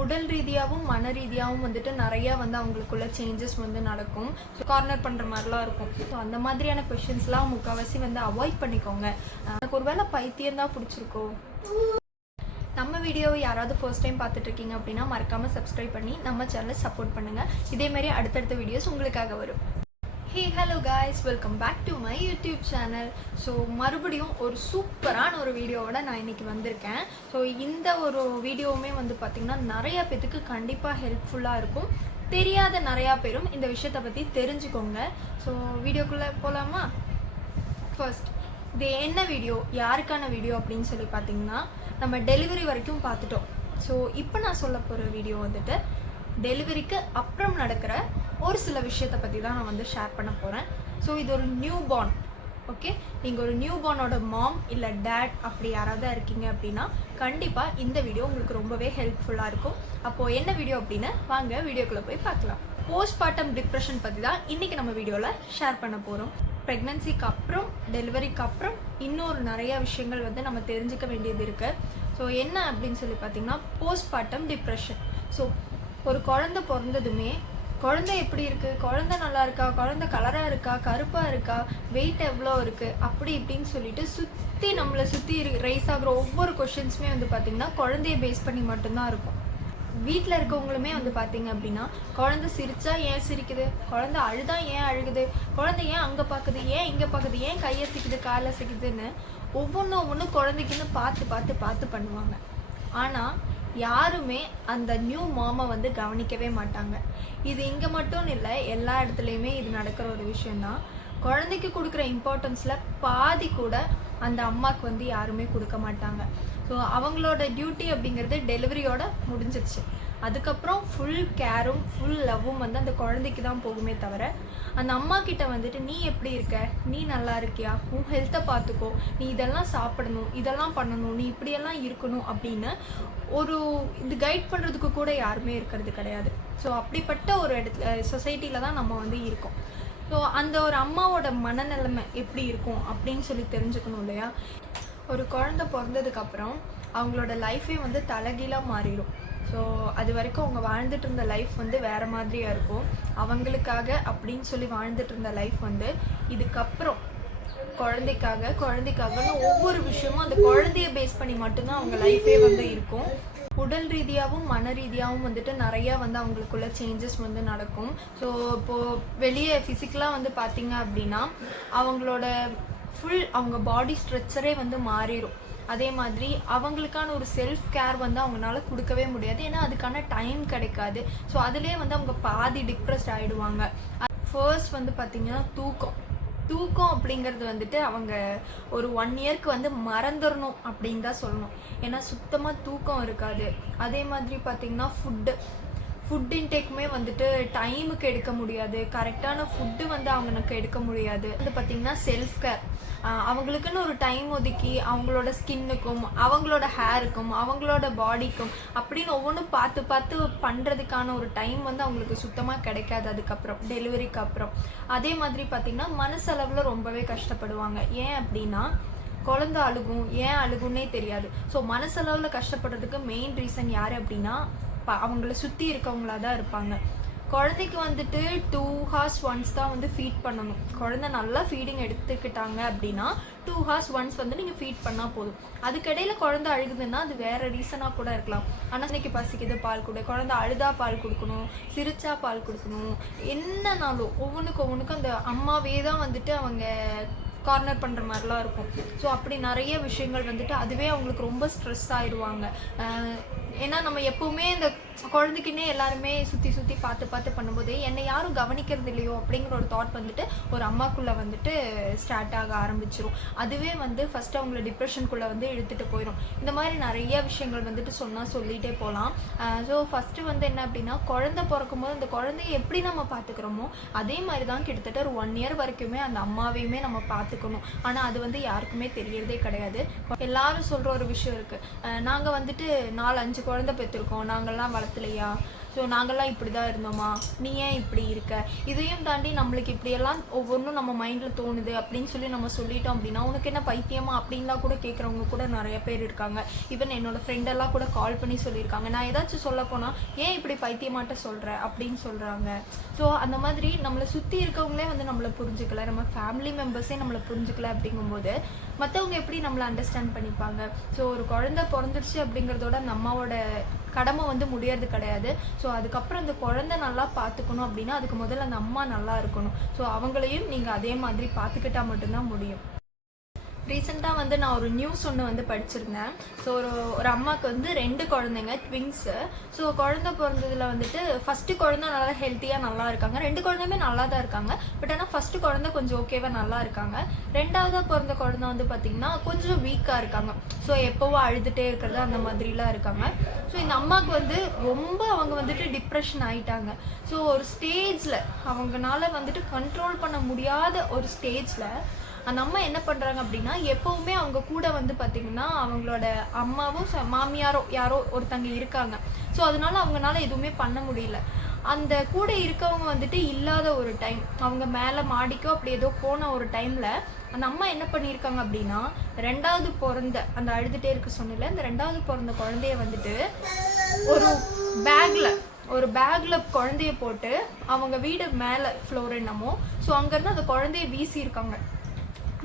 உடல் ரீதியாகவும் மன ரீதியாகவும் வந்துட்டு நிறையா வந்து அவங்களுக்குள்ள சேஞ்சஸ் வந்து நடக்கும். ஸோ கார்னர் பண்ணுற மாதிரிலாம் இருக்கும். ஸோ அந்த மாதிரியான கொஷின்ஸ்லாம் முக்கால்வாசி வந்து அவாய்ட் பண்ணிக்கோங்க. எனக்கு ஒரு வேளை பைத்தியம் தான் பிடிச்சிருக்கோ. நம்ம வீடியோவை யாராவது ஃபர்ஸ்ட் டைம் பார்த்துட்டு இருக்கீங்க அப்படின்னா மறக்காமல் சப்ஸ்கிரைப் பண்ணி நம்ம சேனலை சப்போர்ட் பண்ணுங்கள். இதேமாதிரி அடுத்தடுத்த வீடியோஸ் உங்களுக்காக வரும். Hey hello guys, welcome back to my YouTube channel. So மறுபடியும் ஒரு சூப்பரான ஒரு வீடியோவோட நான் இன்றைக்கி வந்திருக்கேன். ஸோ இந்த ஒரு வீடியோவுமே வந்து பார்த்திங்கன்னா நிறையா பேத்துக்கு கண்டிப்பாக ஹெல்ப்ஃபுல்லாக இருக்கும். தெரியாத நிறையா பேரும் இந்த விஷயத்தை பற்றி தெரிஞ்சுக்கோங்க. ஸோ வீடியோக்குள்ளே போகலாமா? ஃபர்ஸ்ட், இது என்ன வீடியோ, யாருக்கான வீடியோ அப்படின்னு சொல்லி பார்த்தீங்கன்னா நம்ம டெலிவரி வரைக்கும் பார்த்துட்டோம். ஸோ இப்போ நான் சொல்ல போகிற வீடியோ வந்துட்டு டெலிவரிக்கு அப்புறம் நடக்கிற ஒரு சில விஷயத்தை பற்றி தான் நான் வந்து ஷேர் பண்ண போகிறேன். ஸோ இது ஒரு நியூ பார்ன். ஓகே, நீங்கள் ஒரு நியூ பார்னோட மாம் இல்லை டேட் அப்படி யாராவது இருக்கீங்க அப்படின்னா கண்டிப்பாக இந்த வீடியோ உங்களுக்கு ரொம்பவே ஹெல்ப்ஃபுல்லாக இருக்கும். அப்போது என்ன வீடியோ அப்படின்னு வாங்க வீடியோக்குள்ளே போய் பார்க்கலாம். போஸ்ட்மார்ட்டம் டிப்ரெஷன் பற்றி தான் இன்றைக்கி நம்ம வீடியோவில் ஷேர் பண்ண போகிறோம். ப்ரெக்னன்சிக்கு அப்புறம் டெலிவரிக்கு அப்புறம் இன்னொரு நிறையா விஷயங்கள் வந்து நம்ம தெரிஞ்சுக்க வேண்டியது இருக்குது. ஸோ என்ன அப்படின்னு சொல்லி பார்த்தீங்கன்னா போஸ்ட்மார்ட்டம் டிப்ரெஷன். ஸோ ஒரு குழந்தை பிறந்ததுமே குழந்தை எப்படி இருக்குது, குழந்தை நல்லா இருக்கா, குழந்தை கலராக இருக்கா, கருப்பாக இருக்கா, வெயிட் எவ்வளோ இருக்குது, அப்படி இப்படின்னு சொல்லிட்டு நம்மளை சுற்றி ரைஸ் ஆகிற ஒவ்வொரு கொஷின்ஸுமே வந்து பார்த்திங்கன்னா குழந்தைய பேஸ் பண்ணி மட்டும்தான் இருக்கும். வீட்டில் இருக்கவங்களுமே வந்து பார்த்தீங்க அப்படின்னா குழந்தை சிரிச்சா ஏன் சிரிக்குது, குழந்தை அழுதா ஏன் அழுகுது, குழந்தை ஏன் அங்கே பார்க்குது, ஏன் இங்கே பார்க்குது, ஏன் கையை சிக்குது காலை சிக்குதுன்னு ஒவ்வொன்றும் குழந்தைக்குன்னு பார்த்து பண்ணுவாங்க. ஆனால் யாருமே அந்த நியூ மாமை வந்து கவனிக்கவே மாட்டாங்க. இது இங்கே மட்டும் இல்லை, எல்லா இடத்துலையுமே இது நடக்கிற ஒரு விஷயந்தான். குழந்தைக்கு கொடுக்குற இம்பார்ட்டன்ஸில் பாதி கூட அந்த அம்மாவுக்கு வந்து யாருமே கொடுக்க மாட்டாங்க. ஸோ அவங்களோட டியூட்டி அப்படிங்கிறது டெலிவரியோட முடிஞ்சிடுச்சு. அதுக்கப்புறம் ஃபுல் கேரும் ஃபுல் லவ்வும் வந்து அந்த குழந்தைக்கு தான் போகுமே தவிர அந்த அம்மா கிட்ட வந்துட்டு நீ எப்படி இருக்க, நீ நல்லா இருக்கியா, உன் ஹெல்த்தை பார்த்துக்கோ, நீ இதெல்லாம் சாப்பிடணும், இதெல்லாம் பண்ணணும், நீ இப்படியெல்லாம் இருக்கணும் அப்படின்னு ஒரு இது கைட் பண்ணுறதுக்கு கூட யாருமே இருக்கிறது கிடையாது. ஸோ அப்படிப்பட்ட ஒரு இடத்துல சொசைட்டியில் தான் நம்ம வந்து இருக்கோம். ஸோ அந்த ஒரு அம்மாவோட மனநிலைமை எப்படி இருக்கும் அப்படின்னு சொல்லி தெரிஞ்சுக்கணும் இல்லையா? ஒரு குழந்தை பிறந்ததுக்கப்புறம் அவங்களோட லைஃபே வந்து தலைகீழாக மாறிடும். ஸோ அது வரைக்கும் அவங்க வாழ்ந்துட்டு இருந்த லைஃப் வந்து வேறு மாதிரியாக இருக்கும். அவங்களுக்காக அப்படின்னு சொல்லி வாழ்ந்துட்டு இருந்த லைஃப் வந்து இதுக்கப்புறம் குழந்தைக்காகன்னு ஒவ்வொரு விஷயமும் அந்த குழந்தைய பேஸ் பண்ணி மட்டும்தான் அவங்க லைஃபே வந்து இருக்கும். உடல் ரீதியாகவும் மன ரீதியாகவும் வந்துட்டு நிறையா வந்து அவங்களுக்குள்ள சேஞ்சஸ் வந்து நடக்கும். ஸோ இப்போது வெளியே ஃபிசிக்கலாக வந்து பார்த்திங்க அப்படின்னா அவங்களோட அவங்க பாடி ஸ்ட்ரக்சரே வந்து மாறிடும். அதே மாதிரி அவங்களுக்கான ஒரு செல்ஃப் கேர் வந்து அவங்களால கொடுக்கவே முடியாது. ஏன்னா அதுக்கான டைம் கிடைக்காது. ஸோ அதுலேயே வந்து அவங்க பாதி டிப்ரெஸ்ட் ஆகிடுவாங்க. ஃபர்ஸ்ட் வந்து பார்த்திங்கன்னா தூக்கம் அப்படிங்கிறது வந்துட்டு அவங்க ஒரு 1 இயர்க்கு வந்து மறந்துடணும் அப்படின்னு தான் சொல்லணும். ஏன்னா சுத்தமாக தூக்கம் இருக்காது. அதே மாதிரி பார்த்திங்கன்னா ஃபுட் இன்டேக்குமே வந்துட்டு டைமுக்கு எடுக்க முடியாது. கரெக்டான ஃபுட்டு வந்து அவங்களுக்கு எடுக்க முடியாது. வந்து பார்த்திங்கன்னா செல்ஃப் கேர் அவங்களுக்குன்னு ஒரு டைம் ஒதுக்கி அவங்களோட ஸ்கின்னுக்கும் அவங்களோட ஹேருக்கும் அவங்களோட பாடிக்கும் அப்படின்னு ஒவ்வொன்றும் பார்த்து பண்ணுறதுக்கான ஒரு டைம் வந்து அவங்களுக்கு சுத்தமாக கிடைக்காது அதுக்கப்புறம் டெலிவரிக்கு அப்புறம். அதே மாதிரி பார்த்திங்கன்னா மனசளவில் ரொம்பவே கஷ்டப்படுவாங்க. ஏன் அப்படின்னா குழந்தை அழுகும், ஏன் அழுகுன்னே தெரியாது. ஸோ மனசளவில் கஷ்டப்படுறதுக்கு மெயின் ரீசன் யார் அப்படின்னா அவங்கள சுற்றி இருக்கவங்களா தான் இருப்பாங்க. குழந்தைக்கு வந்துட்டு 2 hours once தான் வந்து ஃபீட் பண்ணணும். குழந்தை நல்லா ஃபீடிங் எடுத்துக்கிட்டாங்க அப்படின்னா 2 hours once வந்து நீங்கள் ஃபீட் பண்ணால் போதும். அதுக்கிடையில் குழந்தை அழுகுதுன்னா அது வேறு ரீசனாக கூட இருக்கலாம். ஆனால் இன்னைக்கு பசிக்குது பால் கொடு, குழந்தை அழுதா பால் கொடுக்கணும், சிரிச்சா பால் கொடுக்கணும், என்னன்னாலும் ஒவ்வொன்றுக்கும் அந்த அம்மாவே தான் வந்துட்டு அவங்க கார்னர் பண்ணுற மாதிரிலாம் இருக்கும். ஸோ அப்படி நிறைய விஷயங்கள் வந்துட்டு அதுவே அவங்களுக்கு ரொம்ப ஸ்ட்ரெஸ் ஆகிடுவாங்க. ஏன்னா நம்ம எப்போவுமே இந்த குழந்தைக்குன்னே எல்லாருமே சுற்றி பார்த்து பண்ணும்போது என்னை யாரும் கவனிக்கிறது இல்லையோ அப்படிங்கிற ஒரு தாட் வந்துட்டு ஒரு அம்மாக்குள்ளே வந்துட்டு ஸ்டார்ட் ஆக ஆரம்பிச்சிரும். அதுவே வந்து ஃபஸ்ட்டு அவங்கள டிப்ரெஷனுக்குள்ளே வந்து இழுத்துட்டு போயிடும். இந்த மாதிரி நிறைய விஷயங்கள் வந்துட்டு சொல்லிகிட்டே போகலாம். ஸோ ஃபஸ்ட்டு வந்து என்ன அப்படின்னா குழந்தை பிறக்கும்போது அந்த குழந்தைய எப்படி நம்ம பார்த்துக்கிறோமோ அதே மாதிரி தான் கிட்டத்தட்ட ஒரு 1 year வரைக்குமே அந்த அம்மாவையுமே நம்ம பார்த்துக்கணும். ஆனால் அது வந்து யாருக்குமே தெரியறதே கிடையாது. எல்லாரும் சொல்கிற ஒரு விஷயம் இருக்குது, நாங்கள் வந்துட்டு 4-5 குழந்தை பெற்றிருக்கோம், நாங்கள்லாம் வளர்த்துலையா, ஸோ ஸோ நாங்கள்லாம் இப்படி தான் இருந்தோமா, நீ ஏன் இப்படி இருக்க, இதையும் தாண்டி நம்மளுக்கு இப்படியெல்லாம் ஒவ்வொன்றும் நம்ம மைண்டில் தோணுது அப்படின்னு சொல்லி நம்ம சொல்லிட்டோம் அப்படின்னா உனக்கு என்ன பைத்தியமா அப்படின்லாம் கூட கேட்குறவங்க கூட நிறைய பேர் இருக்காங்க. ஈவன் என்னோட ஃப்ரெண்டெல்லாம் கூட கால் பண்ணி சொல்லியிருக்காங்க, நான் ஏதாச்சும் சொல்ல போனால் ஏன் இப்படி பைத்தியமாட்ட சொல்கிற அப்படின்னு சொல்கிறாங்க. ஸோ அந்த மாதிரி நம்மளை சுற்றி இருக்கவங்களே வந்து நம்மளை புரிஞ்சுக்கல, நம்ம ஃபேமிலி மெம்பர்ஸே நம்மளை புரிஞ்சுக்கல அப்படிங்கும்போது மற்றவங்க எப்படி நம்மளை அண்டர்ஸ்டாண்ட் பண்ணிப்பாங்க. ஸோ ஒரு குழந்தை பிறந்துருச்சு அப்படிங்கிறதோட அந்த அம்மாவோட கடமை வந்து முடியறது கிடையாது. ஸோ அதுக்கப்புறம் அந்த குழந்தை நல்லா பார்த்துக்கணும் அப்படின்னா அதுக்கு முதல்ல அந்த அம்மா நல்லா இருக்கணும். ஸோ அவங்களையும் நீங்கள் அதே மாதிரி பார்த்துக்கிட்டா மட்டும்தான் முடியும். ரீசெண்டாக வந்து நான் ஒரு நியூஸ் ஒன்று வந்து படிச்சிருந்தேன். ஸோ ஒரு அம்மாவுக்கு வந்து 2 குழந்தைங்க, ட்விங்ஸு. ஸோ குழந்தை பிறந்ததில் வந்துட்டு ஃபஸ்ட்டு குழந்தை நல்லா ஹெல்த்தியாக நல்லா இருக்காங்க, 2 குழந்தையுமே நல்லா தான் இருக்காங்க. பட் ஆனால் ஃபஸ்ட்டு குழந்தை கொஞ்சம் ஓகேவாக நல்லா இருக்காங்க. 2ஆவதாக பிறந்த குழந்தை வந்து பார்த்திங்கன்னா கொஞ்சம் வீக்காக இருக்காங்க. ஸோ எப்போவும் அழுதுகிட்டே இருக்கிறது அந்த மாதிரிலாம் இருக்காங்க. ஸோ இந்த அம்மாவுக்கு வந்து ரொம்ப அவங்க வந்துட்டு டிப்ரெஷன் ஆகிட்டாங்க. ஸோ ஒரு ஸ்டேஜில் அவங்களால வந்துட்டு கண்ட்ரோல் பண்ண முடியாத ஒரு ஸ்டேஜில் அந்த அம்மா என்ன பண்ணுறாங்க அப்படின்னா எப்போவுமே அவங்க கூட வந்து பார்த்திங்கன்னா அவங்களோட அம்மாவும் மாமியாரோ யாரோ ஒருத்தங்க இருக்காங்க. ஸோ அதனால அவங்களால எதுவுமே பண்ண முடியல. அந்த கூட இருக்கவங்க வந்துட்டு இல்லாத ஒரு டைம் அவங்க மேலே மாடிக்கோ அப்படி ஏதோ போன ஒரு டைமில் அந்த அம்மா என்ன பண்ணியிருக்காங்க அப்படின்னா 2வது பிறந்த அந்த அழுதுகிட்டே இருக்க சொன்னல அந்த 2வது பிறந்த குழந்தைய வந்துட்டு ஒரு பேக்கில் குழந்தைய போட்டு அவங்க வீடு மேலே ஃப்ளோர் என்னமோ, ஸோ அங்கேருந்து அந்த குழந்தைய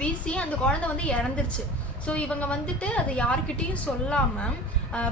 வீசி அந்த குழந்தை வந்து இறந்துருச்சு. ஸோ இவங்க வந்துட்டு அதை யார்கிட்டையும் சொல்லாமல்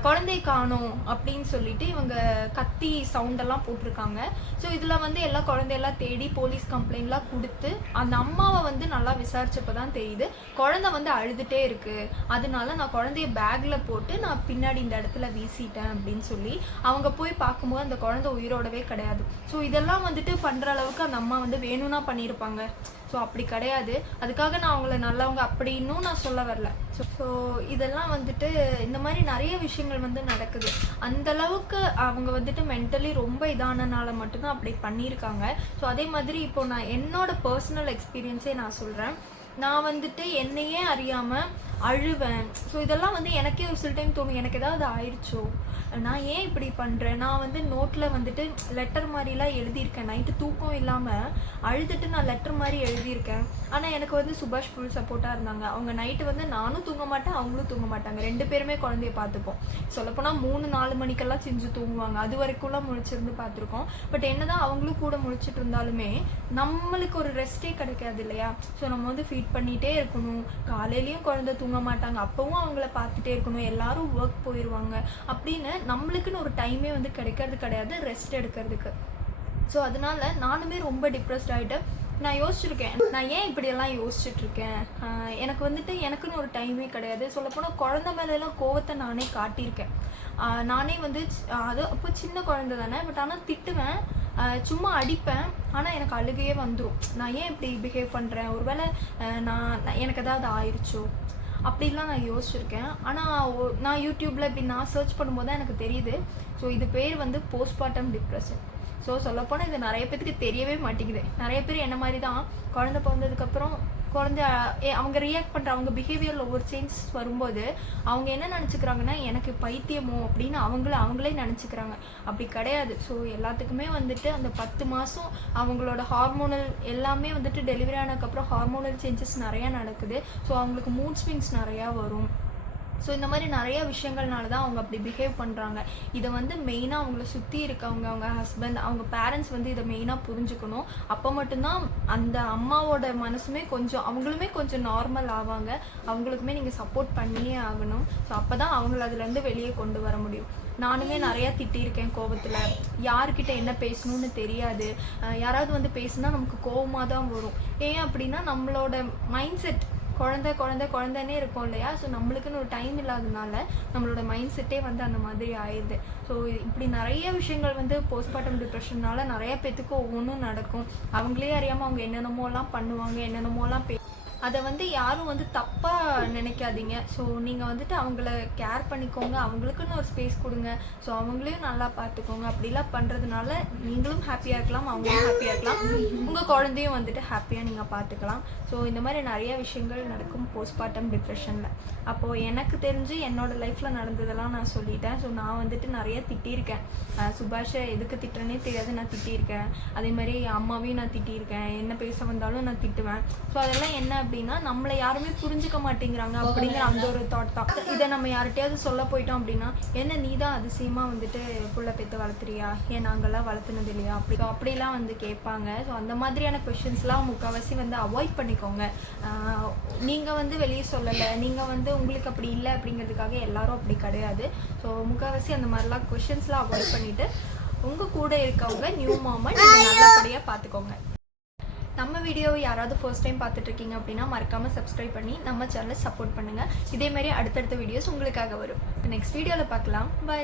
குழந்தைய காணோம் அப்படின்னு சொல்லிட்டு இவங்க கத்தி சவுண்டெல்லாம் போட்டிருக்காங்க. ஸோ இதில் வந்து எல்லா குழந்தையெல்லாம் தேடி போலீஸ் கம்ப்ளைண்ட்லாம் கொடுத்து அந்த அம்மாவை வந்து நல்லா விசாரிச்சப்போ தான் தெரியுது குழந்தை வந்து அழுதுகிட்டே இருக்குது, அதனால நான் குழந்தைய பேக்கில் போட்டு நான் பின்னாடி இந்த இடத்துல வீசிட்டேன் அப்படின்னு சொல்லி அவங்க போய் பார்க்கும்போது அந்த குழந்தை உயிரோடவே கிடையாது. ஸோ இதெல்லாம் வந்துட்டு பண்ணுற அளவுக்கு அந்த அம்மா வந்து வேணும்னா பண்ணியிருப்பாங்க. ஸோ அப்படி கிடையாது. அதுக்காக நான் அவங்கள நல்லவங்க அப்படின்னும் நான் சொல்ல வரல. ஸோ இதெல்லாம் வந்துட்டு இந்த மாதிரி நிறைய விஷயங்கள் வந்து நடக்குது. அந்த அளவுக்கு அவங்க வந்துட்டு மென்டலி ரொம்ப இதானனால மட்டும்தான் அப்படி பண்ணியிருக்காங்க. ஸோ அதே மாதிரி இப்போ நான் என்னோட பர்சனல் எக்ஸ்பீரியன்ஸே நான் சொல்கிறேன். நான் வந்துட்டு என்னையே அறியாமல் அழுவேன். ஸோ இதெல்லாம் வந்து எனக்கே ஒரு சில டைம் தோணும், எனக்கு ஏதாவது ஆயிடுச்சோ, நான் ஏன் இப்படி பண்ணுறேன். நான் வந்து நோட்டில் வந்துட்டு லெட்டர் மாதிரிலாம் எழுதியிருக்கேன். நைட்டு தூக்கம் இல்லாமல் அழுதுட்டு நான் லெட்டர் மாதிரி எழுதியிருக்கேன். ஆனால் எனக்கு வந்து சுபாஷ் ஃபுல் சப்போர்ட்டாக இருந்தாங்க. அவங்க நைட்டு வந்து நானும் தூங்க மாட்டேன், அவங்களும் தூங்க மாட்டாங்க, 2 பேருமே குழந்தைய பார்த்துப்போம். சொல்லப்போனால் 3-4 மணிக்கெல்லாம் செஞ்சு தூங்குவாங்க. அது வரைக்கும்லாம் முழிச்சிருந்து பார்த்துருக்கோம். பட் என்னதான் அவங்களும் கூட முழிச்சிட்டு இருந்தாலுமே நம்மளுக்கு ஒரு ரெஸ்ட்டே கிடைக்காது இல்லையா. ஸோ நம்ம வந்து ஃபீட் பண்ணிகிட்டே இருக்கணும். காலையிலையும் குழந்தை தூங்க மாட்டாங்க, அப்பவும் அவங்கள பார்த்துட்டே இருக்கணும். எல்லாரும் ஒர்க் போயிடுவாங்க. அப்படின்னு நம்மளுக்குன்னு ஒரு டைமே வந்து கிடைக்கிறது கிடையாது ரெஸ்ட் எடுக்கிறதுக்கு. ஸோ அதனால நானுமே ரொம்ப டிப்ரெஸ்ட் ஆகிட்டேன். நான் யோசிச்சிருக்கேன், நான் ஏன் இப்படியெல்லாம் யோசிச்சுட்ருக்கேன். எனக்கு வந்துட்டு எனக்குன்னு ஒரு டைமே கிடையாது. சொல்லப்போனால் குழந்தை மேலெல்லாம் கோவத்தை நானே காட்டியிருக்கேன். நானே வந்து அது அப்போ சின்ன குழந்தை தானே, பட் ஆனால் திட்டுவேன், சும்மா அடிப்பேன். ஆனால் எனக்கு அழுகையே வந்துடும். நான் ஏன் இப்படி பிஹேவ் பண்ணுறேன், ஒருவேளை எனக்கு ஏதாவது ஆயிடுச்சோ அப்படிலாம் நான் யோசிச்சிருக்கேன். ஆனால் நான் யூடியூப்பில் இப்படி நான் சர்ச் பண்ணும்போது தான் எனக்கு தெரியுது. ஸோ இது பேர் வந்து போஸ்ட்மார்ட்டம் டிப்ரெஷன். ஸோ சொல்லப்போனால் இது நிறைய பேருக்கு தெரியவே மாட்டேங்குது. நிறைய பேர் என்ன மாதிரி தான் குழந்தை பிறந்ததுக்கப்புறம் குழந்தை அவங்க ரியாக்ட் பண்ணுற அவங்க பிஹேவியரில் ஒவ்வொரு சேஞ்சஸ் வரும்போது அவங்க என்ன நினச்சிக்கிறாங்கன்னா எனக்கு பைத்தியமோ அப்படின்னு அவங்களே நினச்சிக்கிறாங்க. அப்படி கிடையாது. ஸோ எல்லாத்துக்குமே வந்துட்டு அந்த 10 மாதம் அவங்களோட ஹார்மோனல் எல்லாமே வந்துட்டு டெலிவரி ஆனதுக்கப்புறம் ஹார்மோனல் சேஞ்சஸ் நிறையா நடக்குது. ஸோ அவங்களுக்கு மூட் ஸ்விங்ஸ் நிறையா வரும். ஸோ இந்த மாதிரி நிறைய விஷயங்கள்னால தான் அவங்க அப்படி பிஹேவ் பண்ணுறாங்க. இதை வந்து மெயினாக அவங்கள சுற்றி இருக்கவங்க, அவங்க ஹஸ்பண்ட், அவங்க பேரண்ட்ஸ் வந்து இதை மெயினாக புரிஞ்சுக்கணும். அப்போ மட்டும்தான் அந்த அம்மாவோட மனசுமே அவங்களுமே கொஞ்சம் நார்மல் ஆவாங்க. அவங்களுக்குமே நீங்கள் சப்போர்ட் பண்ணியே ஆகணும். ஸோ அப்போ தான் அவங்கள அதுலேருந்து வெளியே கொண்டு வர முடியும். நானுமே நிறையா திட்டியிருக்கேன் கோவத்தில். யார்கிட்ட என்ன பேசணும்னு தெரியாது. யாராவது வந்து பேசுனா நமக்கு கோவமாக தான் வரும். ஏன் அப்படின்னா நம்மளோட மைண்ட் செட் குழந்தைன்னே இருக்கும் இல்லையா. ஸோ நம்மளுக்குன்னு ஒரு டைம் இல்லாததுனால நம்மளோட மைண்ட் செட்டே வந்து அந்த மாதிரி ஆயிடுது. ஸோ இப்படி நிறைய விஷயங்கள் வந்து போஸ்ட்மார்ட்டம் டிப்ரெஷன்னால நிறைய பேத்துக்கு ஒவ்வொன்றும் நடக்கும். அவங்களே அறியாமல் அவங்க என்னென்னமோலாம் பண்ணுவாங்க, என்னென்னமோலாம் அதை வந்து யாரும் வந்து தப்பாக நினைக்காதீங்க. ஸோ நீங்கள் வந்துட்டு அவங்கள கேர் பண்ணிக்கோங்க, அவங்களுக்குன்னு ஒரு ஸ்பேஸ் கொடுங்க. ஸோ அவங்களையும் நல்லா பார்த்துக்கோங்க. அப்படிலாம் பண்ணுறதுனால நீங்களும் ஹாப்பியாக இருக்கலாம், அவங்களும் ஹாப்பியாக இருக்கலாம், உங்கள் குழந்தையும் வந்துட்டு ஹாப்பியாக நீங்கள் பார்த்துக்கலாம். ஸோ இந்த மாதிரி நிறைய விஷயங்கள் நடக்கும் போஸ்ட்மார்ட்டம் டிப்ரெஷனில். அப்போது எனக்கு தெரிஞ்சு என்னோடய லைஃப்பில் நடந்ததெல்லாம் நான் சொல்லிட்டேன். ஸோ நான் வந்துட்டு நிறைய திட்டியிருக்கேன். சுபாஷை எதுக்கு திட்டுறேனே தெரியாது, நான் திட்டியிருக்கேன். அதே மாதிரி அம்மாவையும் நான் திட்டியிருக்கேன். என்ன பேச வந்தாலும் நான் திட்டுவேன். ஸோ அதெல்லாம் என்ன அப்படின்னா, நம்மளை யாருமே புரிஞ்சுக்க மாட்டேங்கிறாங்க அப்படிங்கிற அந்த ஒரு தாட் தான். இதை நம்ம யார்கிட்டயாவது சொல்ல போயிட்டோம் அப்படின்னா, என்ன நீ தான் அதிசயமாக வந்துட்டு புள்ள பெற்று வளர்த்துறியா, ஏன் நாங்கள்லாம் வளர்த்துனது இல்லையா, அப்படிலாம் வந்து கேட்பாங்க. ஸோ அந்த மாதிரியான கொஷின்ஸ்லாம் முக்கால்வாசி வந்து அவாய்ட் பண்ணிக்கோங்க. நீங்கள் வந்து வெளியே சொல்லலை, நீங்கள் வந்து உங்களுக்கு அப்படி இல்லை அப்படிங்கிறதுக்காக எல்லாரும் அப்படி கிடையாது. ஸோ முக்கால்வாசி அந்த மாதிரிலாம் கொஷின்ஸ்லாம் அவாய்ட் பண்ணிவிட்டு உங்கள் கூட இருக்கவங்க நியூ மாமை நீங்கள் நல்லபடியாக பார்த்துக்கோங்க. நம்ம வீடியோவை யாராவது ஃபர்ஸ்ட் டைம் பார்த்துட்டு இருக்கீங்க அப்படின்னா மறக்காமல் சப்ஸ்கிரைப் பண்ணி நம்ம சேனலை சப்போர்ட் பண்ணுங்கள். இதேமாதிரி அடுத்தடுத்த வீடியோஸ் உங்களுக்காக வரும். நெக்ஸ்ட் வீடியோவில் பார்க்கலாம். பை.